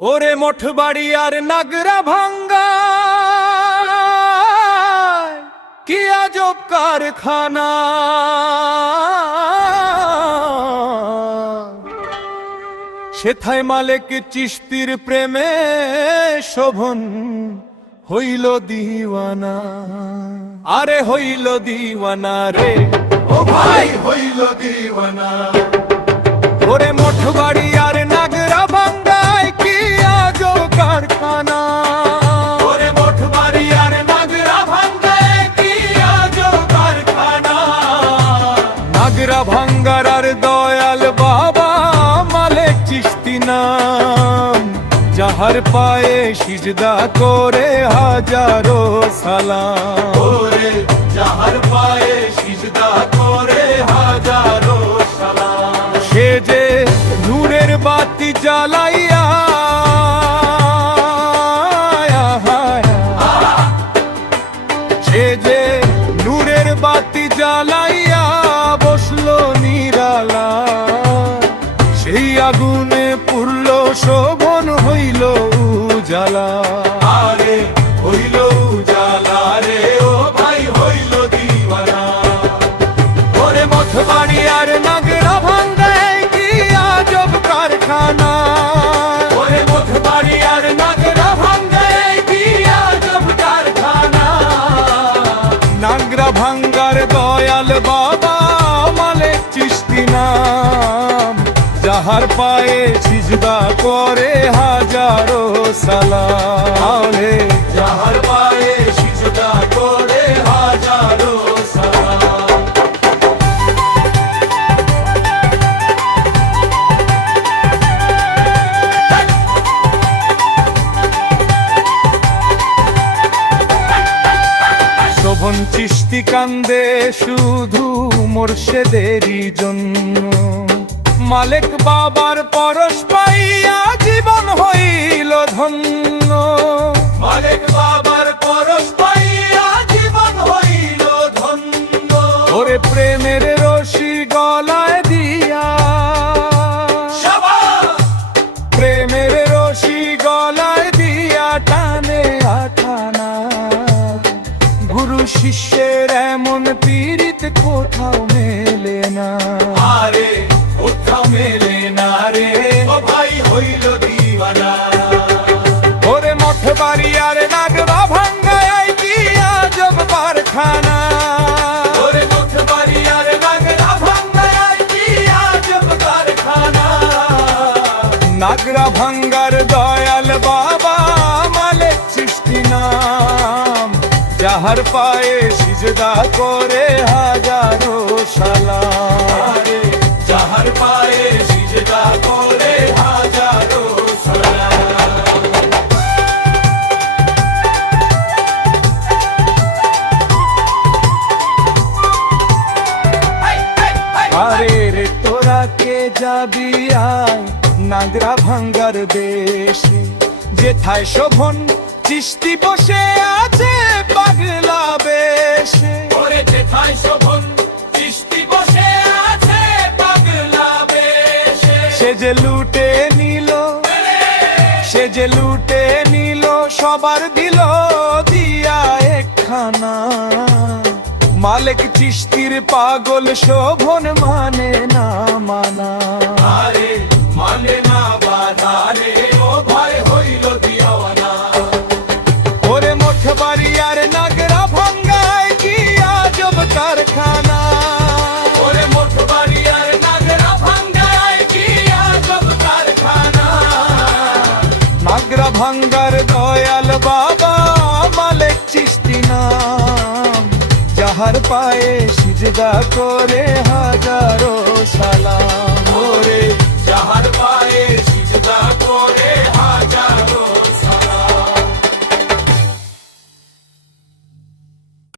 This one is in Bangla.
ওরে মঠ বাড়ি আর নাগরা ভাঙ্গা কি আজব কারখানা। সেথায় মালেক চিশতির প্রেমে শোভন হইল দিওয়ানা। আরে হইল দিওয়ানা রে, ও ভাই হইল দিওয়ানা। ওরে মঠ বাড়ি আর নাগরা ভাঙ্গায় কি আজব কারখানা। ওরে মঠ বাড়ি আর নাগরা ভাঙ্গায় কি আজব কারখানা। নাগরা ভাঙ্গার আর দয়াল বাবা মালেক চিশতি নাম, যাহার পায়ে সিজদা করে হাজারো সালাম। ওরে যাহার পায়ে সিজদা করে হাজারো সালাম। সে যে নূরের বাতি জ্বালাইয়া সে যে নূরের বাতি জ্বালাইয়া বসলো নিরালা। সেই আগুনে পুরল শোভন হইল উজালা। আরে হইল উজালা রে, ও ভাই হইল দিওয়ানা। ওরে মঠ বাড়ি আর নাগরা ভাঙ্গায় কি আজব কারখানা। ওরে মঠ বাড়ি আর নাগরা ভাঙ্গায় কি আজব কারখানা। নাগরা ভাঙ্গার দয়াল বাবা মালেক চিশতি নাম, যাহার পায়ে সিজদা করে হাজারো সালাম। যাহার পায়ে সিজদা করে হাজারো সালাম। শোভন চিশতি কান্দে শুধু মোর্শেদেরই জন্য। মালেক বাবার পরশ পাইয়া জীবন হইল ধন্য। মালেক বাবার পরশ পাইয়া জীবন হইল ধন্য। ওরে প্রেমের রশি গলায় দিয়া, প্রেমের রশি গলায় দিয়া টানে আঠানা। গুরু শিষ্যের এমন পীড়িত কোথাও মেলে না। আরে কোথাও মেলে না রে, ও ভাই হইল দিওয়ানা। ওরে মঠ বাড়ি আর নাগরা ভাঙ্গায় কি আজব কারখানা। ওরে মঠ বাড়ি আর নাগরা ভাঙ্গায় কি আজব কারখানা। নাগরা ভাঙ্গার দয়াল বাবা মালেক চিশতি নাম, যাহার পায়ে সিজদা করে হাজারো সালাম। যাহার পায়ে সিজদা করে হাজারো সালাম। আরে রে তোরা কে যাবি আয় নাগরা ভাঙ্গার দেশে, যেথায় শোভন চিশতি বসে আছে পাগলা বেশে। ওরে যেথায় শোভন চিশতি বসে আছে পাগলা বেশে। সে যে লুটে নিল, সে যে লুটে নিল সবার দিল দিয়া একখানা। মালেক চিশতির পাগল শোভন মানে না মানা। আরে মানে না বাধা রে, ও ভাই হইল দিওয়ানা। ওরে মঠ বাড়ি আর নাগরা ভাঙ্গায় কি আজব কারখানা। ওরে মঠ বাড়ি আর নাগরা ভাঙ্গায় কি আজব কারখানা। নাগরা ভাঙ্গার দয়াল বাবা মালেক চিশতি নাম, যাহার পায়ে সিজদা করে হাজারো সালাম।